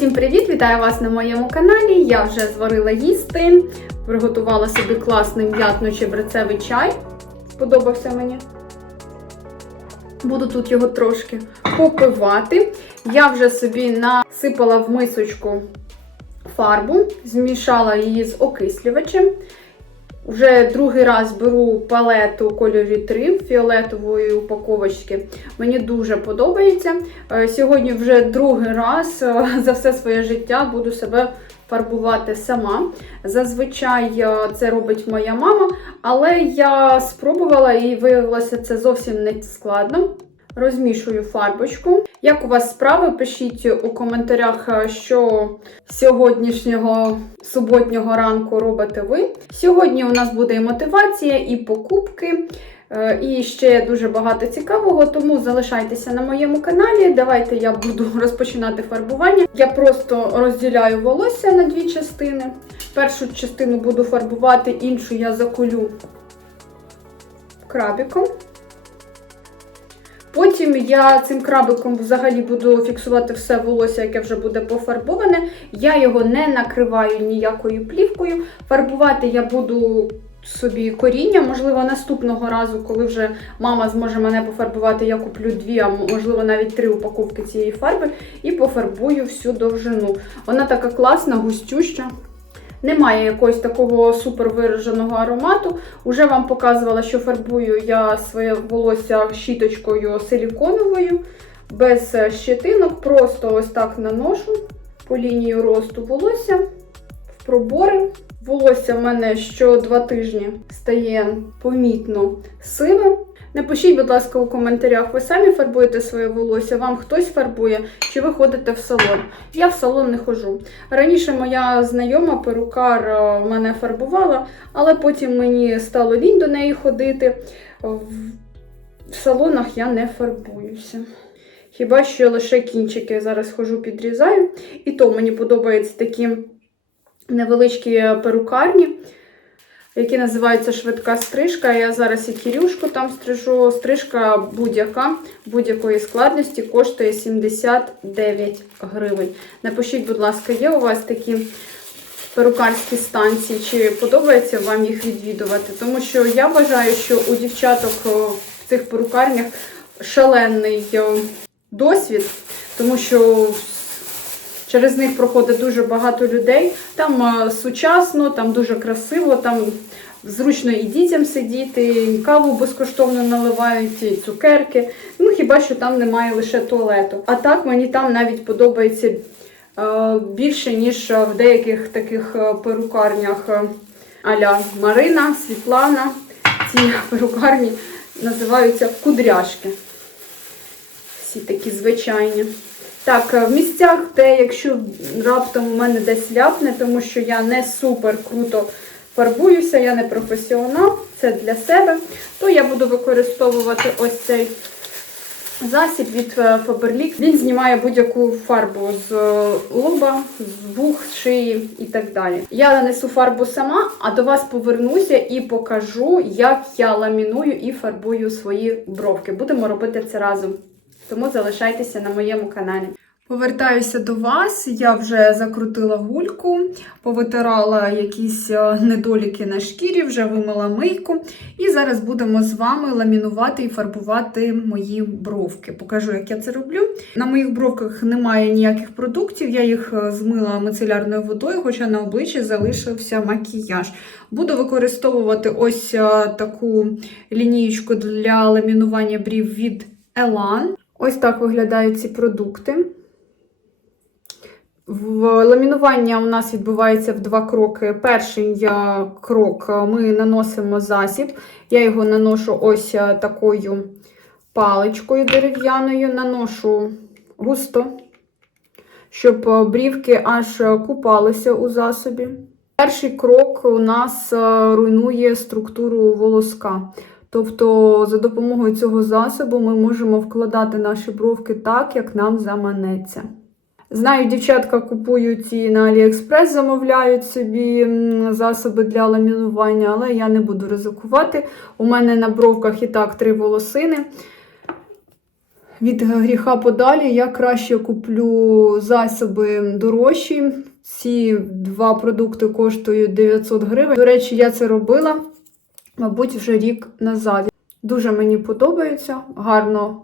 Усім привіт! Вітаю вас на моєму каналі. Я вже зварила їсти, приготувала собі класний м'ятно-чебрецевий чай. Сподобався мені. Буду тут його трошки попивати. Я вже собі насипала в мисочку фарбу, змішала її з окислювачем. Вже другий раз беру палету кольорі 3 фіолетової упаковочки. Мені дуже подобається. Е, Сьогодні вже другий раз е, за все своє життя буду себе фарбувати сама. Зазвичай е, це робить моя мама, але я спробувала і виявилося це зовсім не складно. Розмішую фарбочку. Як у вас справи? Пишіть у коментарях, е, що сьогоднішнього суботнього ранку робите ви. Сьогодні у нас буде і мотивація, і покупки, е, і ще дуже багато цікавого, тому залишайтеся на моєму каналі. Давайте я буду розпочинати фарбування. Я просто розділяю волосся на дві частини. Першу частину буду фарбувати, іншу я заколю крабіком. Потім я цим крабиком взагалі буду фіксувати все волосся, яке вже буде пофарбоване. Я його не накриваю ніякою плівкою. Фарбувати я буду собі коріння. Можливо, наступного разу, коли вже мама зможе мене пофарбувати, я куплю дві, а можливо навіть три упаковки цієї фарби і пофарбую всю довжину. Вона така класна, густюща. Немає якогось такого супер вираженого аромату. Уже вам показувала, що фарбую я своє волосся щіточкою силіконовою, без щетинок. Просто ось так наношу по лінії росту волосся в пробори. Волосся в мене що два тижні стає помітно сивим. Напишіть, будь ласка, у коментарях, ви самі фарбуєте своє волосся, вам хтось фарбує, чи ви ходите в салон. Я в салон не ходжу. Раніше моя знайома перукар е, мене фарбувала, але потім мені стало лінь до неї ходити. В салонах я не фарбуюся. Хіба що лише кінчики зараз хожу, підрізаю. І то мені подобаються такі невеличкі перукарні які називаються швидка стрижка. Я зараз і кірюшку там стрижу. Стрижка будь-яка, будь-якої складності коштує 79 гривень. Напишіть, будь ласка, є у вас такі перукарські станції, чи подобається вам їх відвідувати? Тому що я вважаю, що у дівчаток в цих перукарнях шалений досвід, тому що Через них проходить дуже багато людей. Там сучасно, там дуже красиво, там зручно і дітям сидіти, і каву безкоштовно наливають, і цукерки. Ну хіба що там немає лише туалету. А так мені там навіть подобається більше, ніж в деяких таких перукарнях аля Марина, Світлана. Ці перукарні називаються кудряшки. Всі такі звичайні. Так, в місцях, де якщо раптом у мене десь ляпне, тому що я не супер круто фарбуюся, я не професіонал, це для себе, то я буду використовувати ось цей засіб від Faberlic. Він знімає будь-яку фарбу з лоба, з вух, з шиї і так далі. Я нанесу фарбу сама, а до вас повернуся і покажу, як я ламіную і фарбую свої бровки. Будемо робити це разом. Тому залишайтеся на моєму каналі. Повертаюся до вас, я вже закрутила гульку, повитирала якісь е, недоліки на шкірі, вже вимила мийку. І зараз будемо з вами ламінувати і фарбувати мої бровки. Покажу, як я це роблю. На моїх бровках немає ніяких продуктів, я їх е, змила мицелярною водою, хоча на обличчі залишився макіяж. Буду використовувати ось е, таку лінієчку для ламінування брів від Elan. Ось так виглядають ці продукти. Ламінування у нас відбувається в два кроки. Перший крок ми наносимо засіб. Я його наношу ось такою паличкою дерев'яною, наношу густо, щоб брівки аж купалися у засобі. Перший крок у нас руйнує структуру волоска. Тобто, за допомогою цього засобу ми можемо вкладати наші бровки так, як нам заманеться. Знаю, дівчатка купують і на Аліекспрес замовляють собі засоби для ламінування, але я не буду ризикувати. У мене на бровках і так три волосини. від гріха подалі. Я краще куплю засоби дорожчі. Ці два продукти коштують 900 гривень. До речі, я це робила, мабуть, вже рік назад. Дуже мені подобаються, гарно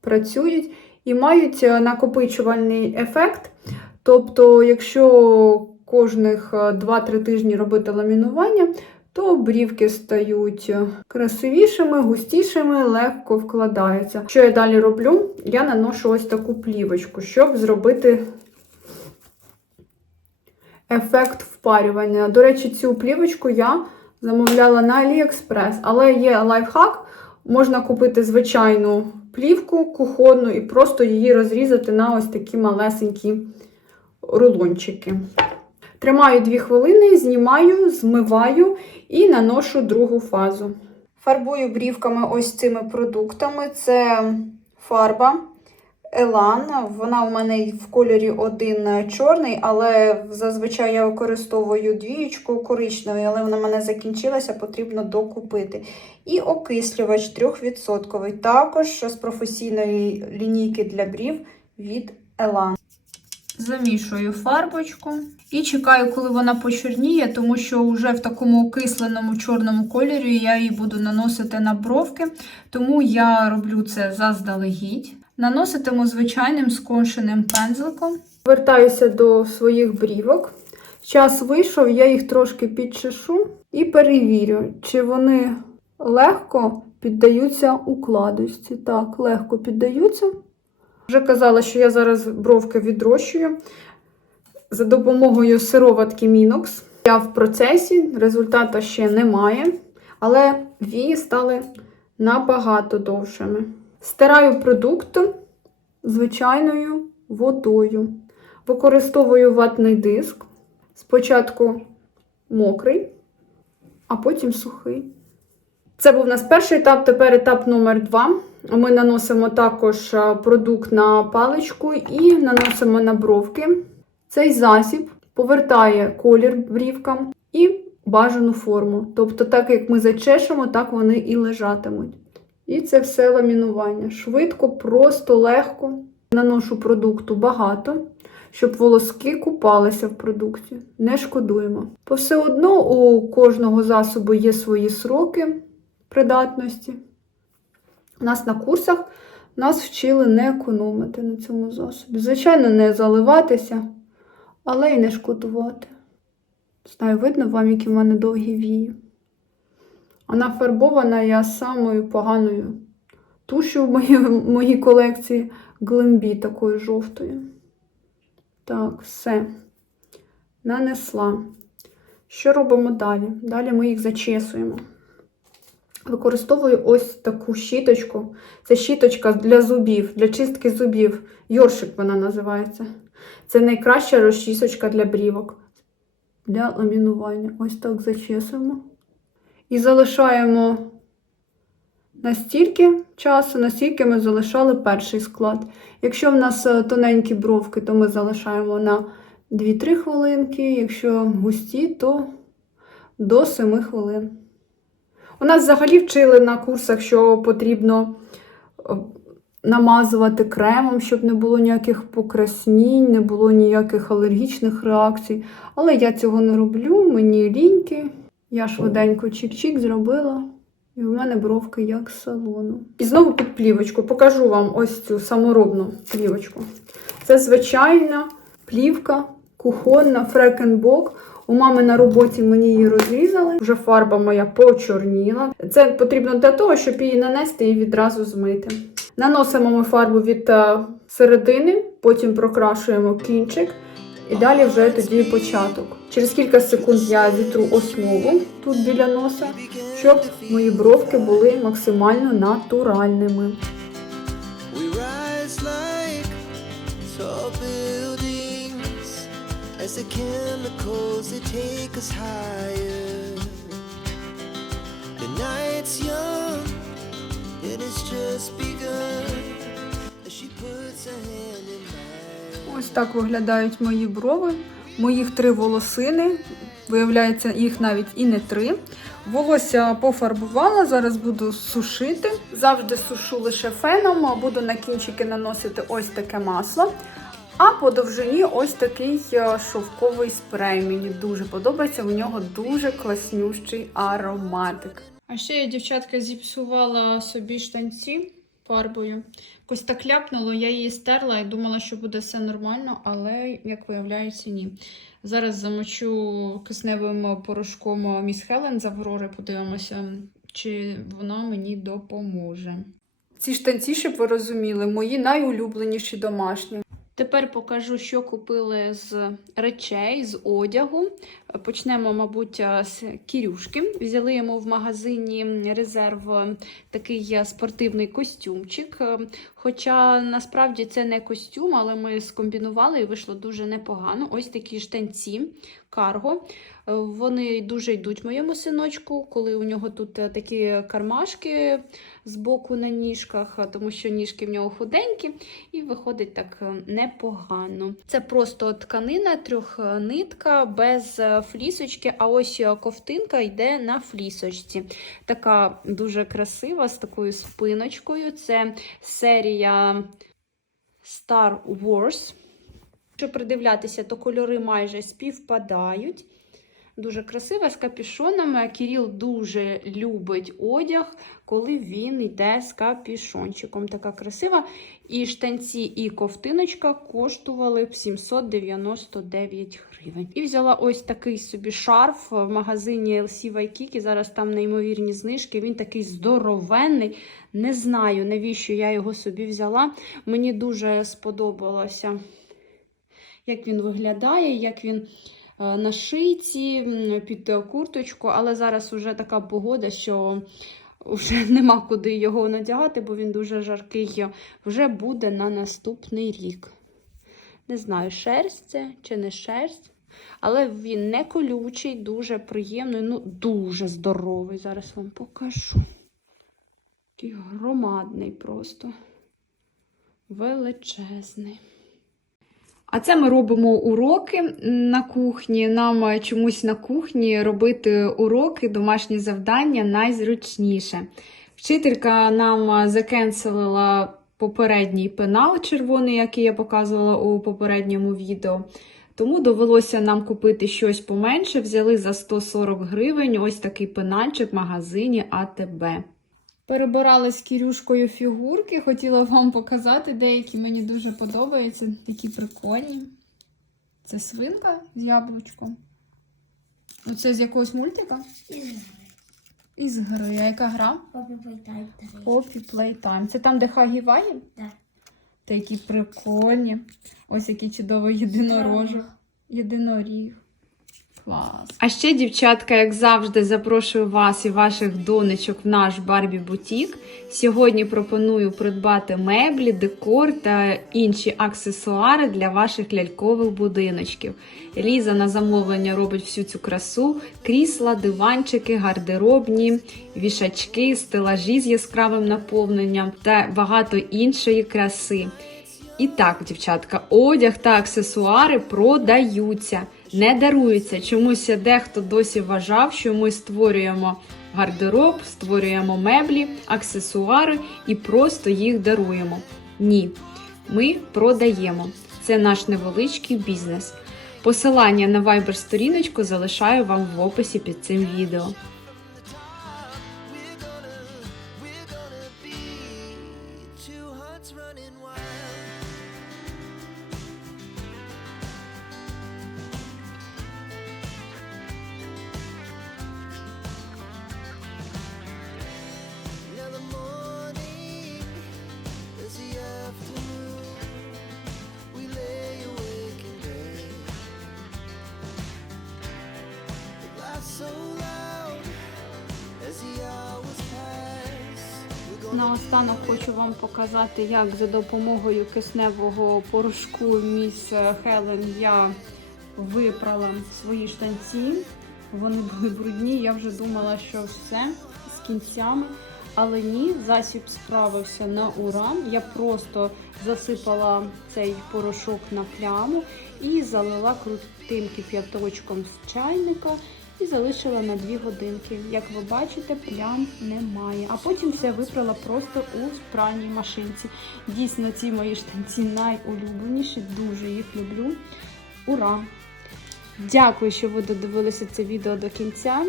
працюють і мають е, накопичувальний ефект. Тобто, якщо кожних е, 2-3 тижні робити ламінування, то брівки стають красивішими, густішими, легко вкладаються. Що я далі роблю? Я наношу ось таку плівочку, щоб зробити ефект впарювання. До речі, цю плівочку я замовляла на AliExpress, але є лайфхак. Можна купити звичайну плівку кухонну і просто її розрізати на ось такі малесенькі рулончики. Тримаю 2 хвилини, знімаю, змиваю і наношу другу фазу. Фарбую брівками ось цими продуктами. Це фарба Елан. Вона у мене в кольорі один чорний, але зазвичай я використовую двієчку коричневий, але вона в мене закінчилася, потрібно докупити. І окислювач 3%, також з професійної лінійки для брів від Елан. Замішую фарбочку і чекаю, коли вона почорніє, тому що вже в такому окисленому чорному кольорі я її буду наносити на бровки, тому я роблю це заздалегідь. Наноситиму звичайним скошеним пензликом. Вертаюся до своїх брівок. Час вийшов, я їх трошки підчешу і перевірю, чи вони легко піддаються укладочці. Так, легко піддаються. Вже казала, що я зараз бровки відрощую за допомогою сироватки Мінокс. Я в процесі, результату ще немає, але вії стали набагато довшими. Стираю продукт звичайною водою. Використовую ватний диск. Спочатку мокрий, а потім сухий. Це був у нас перший етап, тепер етап номер два. Ми наносимо також продукт на паличку і наносимо на бровки. Цей засіб повертає колір брівкам і бажану форму. Тобто, так як ми зачешемо, так вони і лежатимуть. І це все ламінування. Швидко, просто, легко. Наношу продукту багато, щоб волоски купалися в продукті. Не шкодуємо. Бо все одно у кожного засобу є свої сроки придатності. У нас на курсах нас вчили не економити на цьому засобі. Звичайно, не заливатися, але й не шкодувати. Знаю, видно вам, які в мене довгі вії. А нафарбована я самою поганою тушу в моїй, моїй колекції глимбі такою жовтою. Так, все. Нанесла. Що робимо далі? Далі ми їх зачесуємо. Використовую ось таку щіточку. Це щіточка для зубів, для чистки зубів. Йоршик вона називається. Це найкраща розчісочка для брівок. Для ламінування. Ось так зачесуємо. І залишаємо настільки часу, настільки ми залишали перший склад. Якщо в нас е, тоненькі бровки, то ми залишаємо на 2-3 хвилинки. Якщо густі, то до 7 хвилин. У нас взагалі вчили на курсах, що потрібно е, намазувати кремом, щоб не було ніяких покраснінь, не було ніяких алергічних реакцій. Але я цього не роблю, мені ліньки. Я швиденько чик-чик зробила. І в мене бровки як салону. І знову під плівочку. Покажу вам ось цю саморобну плівочку. Це звичайна плівка, кухонна, фрекенбок. У мами на роботі мені її розрізали. Вже фарба моя почорніла. Це потрібно для того, щоб її нанести і відразу змити. Наносимо ми фарбу від е, середини, потім прокрашуємо кінчик. І далі вже тоді початок. Через кілька секунд я вітру основу тут біля носа, щоб мої бровки були максимально натуральними. Ось так виглядають мої брови. Моїх три волосини. Виявляється, їх навіть і не три. Волосся пофарбувала, зараз буду сушити. Завжди сушу лише феном, буду на кінчики наносити ось таке масло. А по довжині ось такий е, шовковий спрей. Мені дуже подобається. У нього дуже класнющий ароматик. А ще я, дівчатка, зіпсувала собі штанці фарбою. Якось так ляпнуло, я її стерла і думала, що буде все нормально, але, як виявляється, ні. Зараз замочу кисневим порошком міс Хелен з Аврори, подивимося, чи вона мені допоможе. Ці штанці, щоб ви розуміли, мої найулюбленіші домашні. Тепер покажу, що купили з речей, з одягу. Почнемо, мабуть, з Кірюшки. Взяли йому в магазині резерв такий спортивний костюмчик. Хоча насправді це не костюм, але ми скомбінували і вийшло дуже непогано. Ось такі штанці карго. Вони дуже йдуть моєму синочку, коли у нього тут такі кармашки з боку на ніжках, тому що ніжки в нього худенькі, і виходить так непогано. Це просто тканина, трьохнитка без флісочки, а ось ковтинка йде на флісочці. Така дуже красива, з такою спиночкою. Це серія Star Wars. Якщо придивлятися, то кольори майже співпадають. Дуже красива з капюшонами. Кіріл дуже любить одяг, коли він йде з капюшончиком. Така красива. І штанці, і ковтиночка коштували б 799 гривень. І взяла ось такий собі шарф в магазині LC Waikiki. Зараз там неймовірні знижки. Він такий здоровенний. Не знаю, навіщо я його собі взяла. Мені дуже сподобалося, як він виглядає, як він на шийці, під курточку, але зараз вже така погода, що вже нема куди його надягати, бо він дуже жаркий. Вже буде на наступний рік. Не знаю, шерсть це чи не шерсть, але він не колючий, дуже приємний, ну дуже здоровий. Зараз вам покажу. Такий громадний просто, величезний. А це ми робимо уроки на кухні. Нам чомусь на кухні робити уроки, домашні завдання найзручніше. Вчителька нам закенселила попередній пенал червоний, який я показувала у попередньому відео. Тому довелося нам купити щось поменше. Взяли за 140 гривень ось такий пенальчик в магазині АТБ. Перебирали з Кірюшкою фігурки, хотіла вам показати, деякі мені дуже подобаються, такі прикольні. Це свинка з яблучком. Оце з якогось мультика? Із гри. А яка гра? Папа Пайтайм. Poppy Playtime. Це там, де Хагі Вагі? Так. Такі прикольні. Ось який чудовий єдинорожок. Єдиноріг. Клас. А ще, дівчатка, як завжди, запрошую вас і ваших донечок в наш Барбі Бутік. Сьогодні пропоную придбати меблі, декор та інші аксесуари для ваших лялькових будиночків. Ліза на замовлення робить всю цю красу: крісла, диванчики, гардеробні, вішачки, стелажі з яскравим наповненням та багато іншої краси. І так, дівчатка, одяг та аксесуари продаються, не даруються. Чомусь дехто досі вважав, що ми створюємо гардероб, створюємо меблі, аксесуари і просто їх даруємо. Ні, ми продаємо. Це наш невеличкий бізнес. Посилання на Viber сторіночку залишаю вам в описі під цим відео. Наостанок хочу вам показати, як за допомогою кисневого порошку міс Хелен я випрала свої штанці. Вони були брудні. Я вже думала, що все з кінцями. Але ні, засіб справився на ура. Я просто засипала цей порошок на пляму і залила крутим кип'яточком з чайника і залишила на 2 годинки. Як ви бачите, плям немає. А потім все випрала просто у пральній машинці. Дійсно, ці мої штанці найулюбленіші, дуже їх люблю. Ура! Дякую, що ви додивилися це відео до кінця.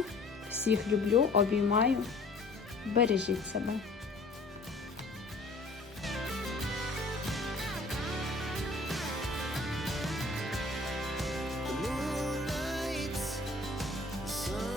Всіх люблю, обіймаю. Бережіть себе.